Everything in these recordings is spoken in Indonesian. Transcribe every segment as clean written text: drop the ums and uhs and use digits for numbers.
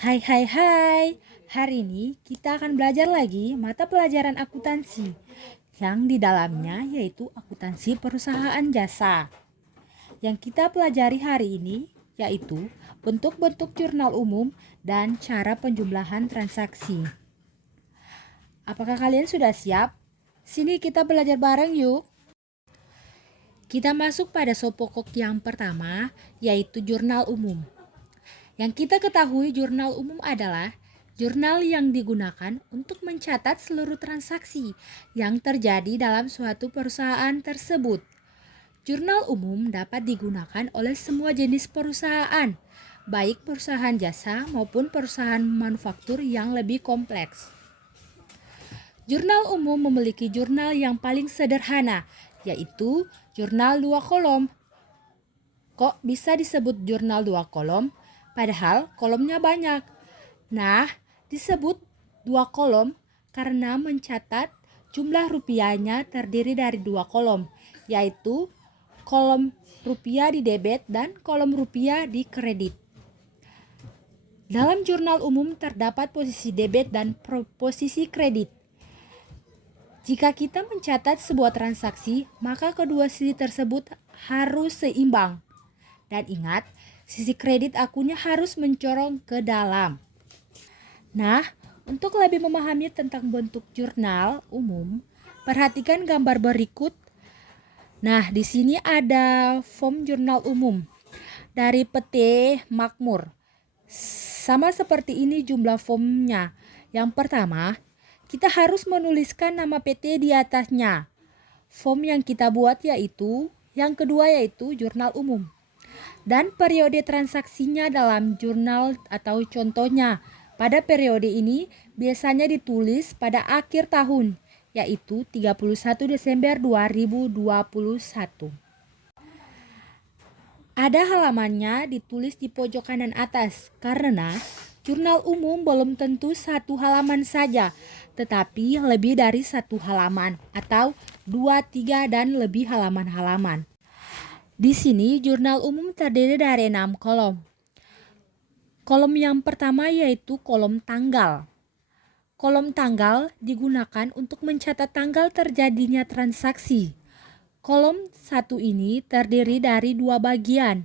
Hai hai hai, hari ini kita akan belajar lagi mata pelajaran akuntansi yang di dalamnya yaitu akuntansi perusahaan jasa. Yang kita pelajari hari ini yaitu bentuk-bentuk jurnal umum dan cara penjumlahan transaksi. Apakah kalian sudah siap? Sini kita belajar bareng yuk. Kita masuk pada sub pokok yang pertama yaitu jurnal umum. Yang kita ketahui jurnal umum adalah jurnal yang digunakan untuk mencatat seluruh transaksi yang terjadi dalam suatu perusahaan tersebut. Jurnal umum dapat digunakan oleh semua jenis perusahaan, baik perusahaan jasa maupun perusahaan manufaktur yang lebih kompleks. Jurnal umum memiliki jurnal yang paling sederhana, yaitu jurnal 2 kolom. Kok bisa disebut jurnal 2 kolom? Padahal kolomnya banyak. Nah, disebut 2 kolom karena mencatat jumlah rupiahnya terdiri dari 2 kolom, yaitu kolom rupiah di debit dan kolom rupiah di kredit. Dalam jurnal umum terdapat posisi debit dan posisi kredit. Jika kita mencatat sebuah transaksi, maka kedua sisi tersebut harus seimbang. Dan ingat, sisi kredit akunnya harus mencorong ke dalam. Nah, untuk lebih memahami tentang bentuk jurnal umum, perhatikan gambar berikut. Nah, di sini ada form jurnal umum dari PT Makmur. Sama seperti ini jumlah formnya. Yang pertama, kita harus menuliskan nama PT di atasnya. Form yang kita buat yaitu, yang kedua yaitu jurnal umum. Dan periode transaksinya dalam jurnal atau contohnya pada periode ini biasanya ditulis pada akhir tahun, yaitu 31 Desember 2021. Ada halamannya ditulis di pojok kanan atas karena jurnal umum belum tentu satu halaman saja, tetapi lebih dari satu halaman atau 2, 3 dan lebih halaman-halaman. Di sini jurnal umum terdiri dari 6 kolom. Kolom yang pertama yaitu kolom tanggal. Kolom tanggal digunakan untuk mencatat tanggal terjadinya transaksi. Kolom 1 ini terdiri dari 2 bagian,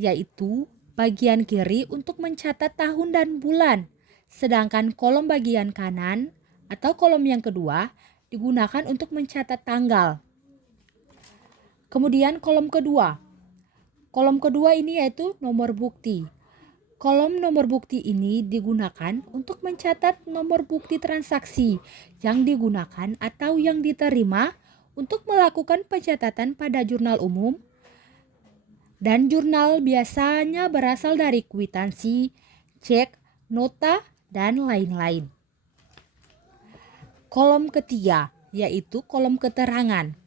yaitu bagian kiri untuk mencatat tahun dan bulan, sedangkan kolom bagian kanan atau kolom yang kedua digunakan untuk mencatat tanggal. Kemudian kolom kedua. Kolom kedua ini yaitu nomor bukti. Kolom nomor bukti ini digunakan untuk mencatat nomor bukti transaksi yang digunakan atau yang diterima untuk melakukan pencatatan pada jurnal umum. Dan jurnal biasanya berasal dari kwitansi, cek, nota, dan lain-lain. Kolom ketiga yaitu kolom keterangan.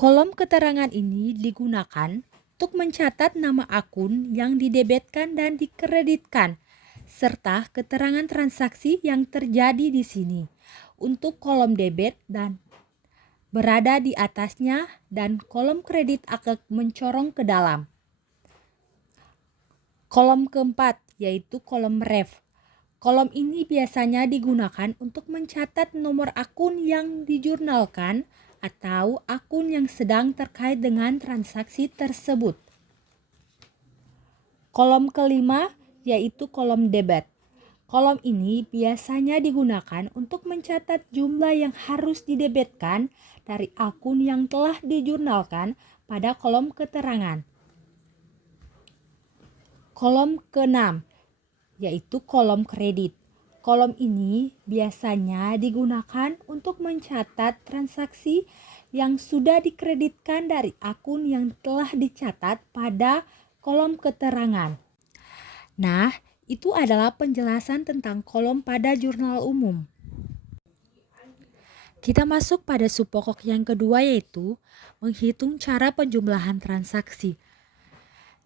Kolom keterangan ini digunakan untuk mencatat nama akun yang didebetkan dan dikreditkan, serta keterangan transaksi yang terjadi di sini. Untuk kolom debit dan berada di atasnya dan kolom kredit akan mencorong ke dalam. Kolom keempat yaitu kolom ref. Kolom ini biasanya digunakan untuk mencatat nomor akun yang dijurnalkan atau akun yang sedang terkait dengan transaksi tersebut. Kolom kelima yaitu kolom debit. Kolom ini biasanya digunakan untuk mencatat jumlah yang harus didebetkan dari akun yang telah dijurnalkan pada kolom keterangan. Kolom keenam yaitu kolom kredit. Kolom ini biasanya digunakan untuk mencatat transaksi yang sudah dikreditkan dari akun yang telah dicatat pada kolom keterangan. Nah, itu adalah penjelasan tentang kolom pada jurnal umum. Kita masuk pada sub pokok yang kedua yaitu menghitung cara penjumlahan transaksi.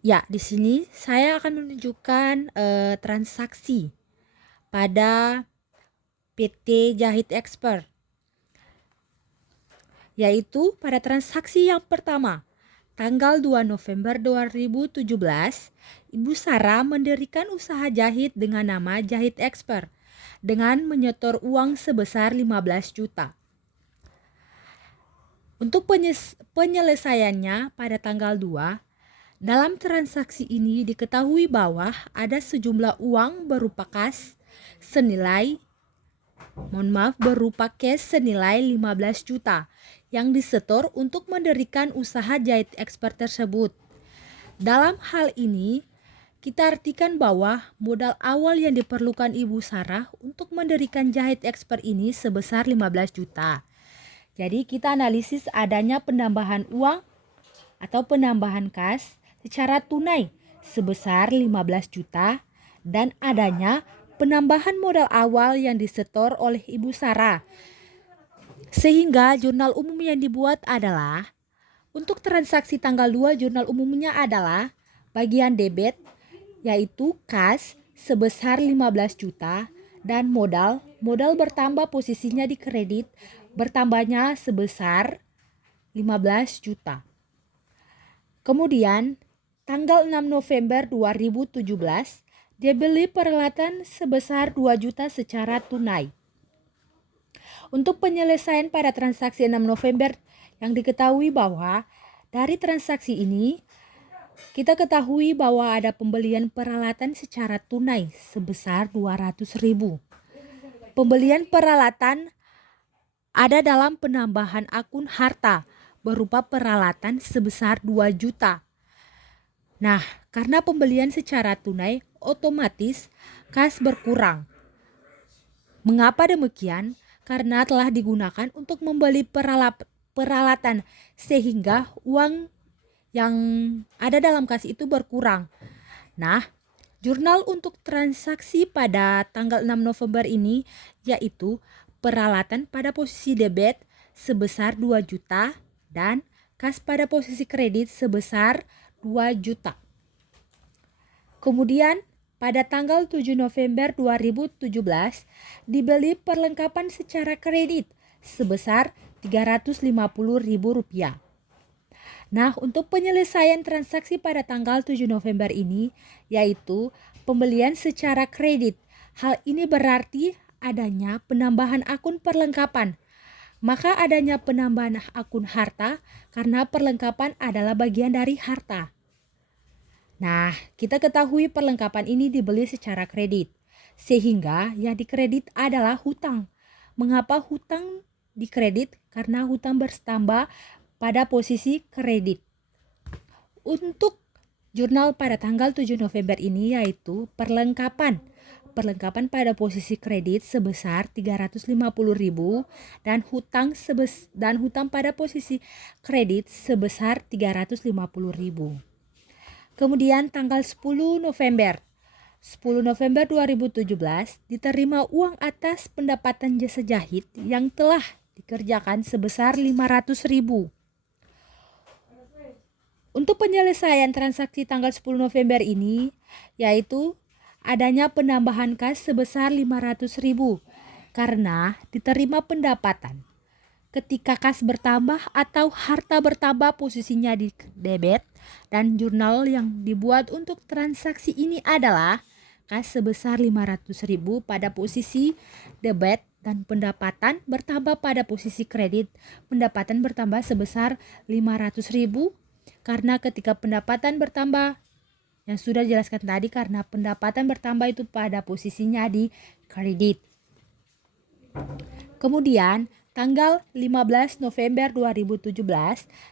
Ya, di sini saya akan menunjukkan transaksi pada PT Jahit Expert. Yaitu pada transaksi yang pertama, tanggal 2 November 2017, Ibu Sarah mendirikan usaha jahit dengan nama Jahit Expert dengan menyetor uang sebesar 15 juta. Untuk penyelesaiannya pada tanggal 2, dalam transaksi ini diketahui bahwa ada sejumlah uang berupa cash senilai 15 juta yang disetor untuk mendirikan usaha jahit expert tersebut. Dalam hal ini, kita artikan bahwa modal awal yang diperlukan Ibu Sarah untuk mendirikan jahit expert ini sebesar 15 juta. Jadi kita analisis adanya penambahan uang atau penambahan kas secara tunai sebesar 15 juta dan adanya penambahan modal awal yang disetor oleh Ibu Sarah. Sehingga jurnal umum yang dibuat adalah untuk transaksi tanggal 2 jurnal umumnya adalah bagian debit yaitu kas sebesar 15 juta dan modal bertambah posisinya di kredit bertambahnya sebesar 15 juta. Kemudian tanggal 6 November 2017 dia beli peralatan sebesar 2 juta secara tunai. Untuk penyelesaian pada transaksi 6 November yang diketahui bahwa dari transaksi ini kita ketahui bahwa ada pembelian peralatan secara tunai sebesar 200.000. Pembelian peralatan ada dalam penambahan akun harta berupa peralatan sebesar 2 juta. Nah, karena pembelian secara tunai otomatis kas berkurang. Mengapa demikian? Karena telah digunakan untuk membeli peralatan sehingga uang yang ada dalam kas itu berkurang. Nah, jurnal untuk transaksi pada tanggal 6 November ini yaitu peralatan pada posisi debit sebesar 2 juta dan kas pada posisi kredit sebesar 2 juta. Kemudian pada tanggal 7 November 2017 dibeli perlengkapan secara kredit sebesar Rp350.000. Nah, untuk penyelesaian transaksi pada tanggal 7 November ini yaitu pembelian secara kredit. Hal ini berarti adanya penambahan akun perlengkapan. Maka adanya penambahan akun harta karena perlengkapan adalah bagian dari harta. Nah, kita ketahui perlengkapan ini dibeli secara kredit, sehingga yang dikredit adalah hutang. Mengapa hutang dikredit? Karena hutang bertambah pada posisi kredit. Untuk jurnal pada tanggal 7 November ini yaitu perlengkapan pada posisi kredit sebesar Rp350.000 dan hutang pada posisi kredit sebesar Rp350.000. Kemudian tanggal 10 November 2017 diterima uang atas pendapatan jasa jahit yang telah dikerjakan sebesar Rp500.000. Untuk penyelesaian transaksi tanggal 10 November ini yaitu adanya penambahan kas sebesar Rp500.000 karena diterima pendapatan. Ketika kas bertambah atau harta bertambah posisinya di debit dan jurnal yang dibuat untuk transaksi ini adalah kas sebesar Rp500.000 pada posisi debit dan pendapatan bertambah pada posisi kredit. Pendapatan bertambah sebesar Rp500.000 karena ketika pendapatan bertambah yang sudah dijelaskan tadi karena pendapatan bertambah itu pada posisinya di kredit. Kemudian tanggal 15 November 2017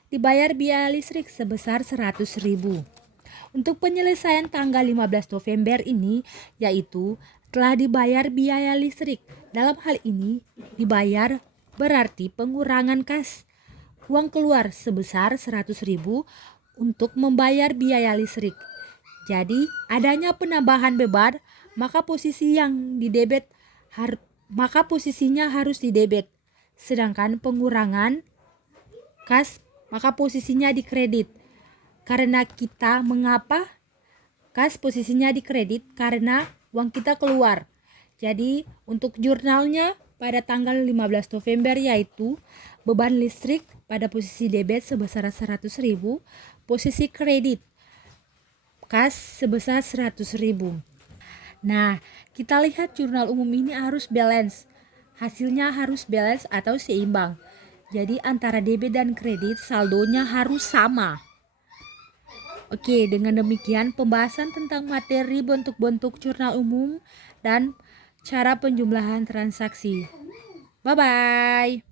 dibayar biaya listrik sebesar Rp100.000. Untuk penyelesaian tanggal 15 November ini yaitu telah dibayar biaya listrik. Dalam hal ini dibayar berarti pengurangan kas. Uang keluar sebesar Rp100.000 untuk membayar biaya listrik. Jadi adanya penambahan beban maka posisinya harus di debit. Sedangkan pengurangan kas maka posisinya di kredit. Mengapa kas posisinya di kredit? Karena uang kita keluar. Jadi untuk jurnalnya pada tanggal 15 November yaitu beban listrik pada posisi debit sebesar Rp100.000, posisi kredit kas sebesar 100.000. Nah, kita lihat jurnal umum ini harus balance. Hasilnya harus balance atau seimbang. Jadi antara debit dan kredit saldonya harus sama. Oke, dengan demikian pembahasan tentang materi bentuk-bentuk jurnal umum dan cara penjumlahan transaksi. Bye-bye.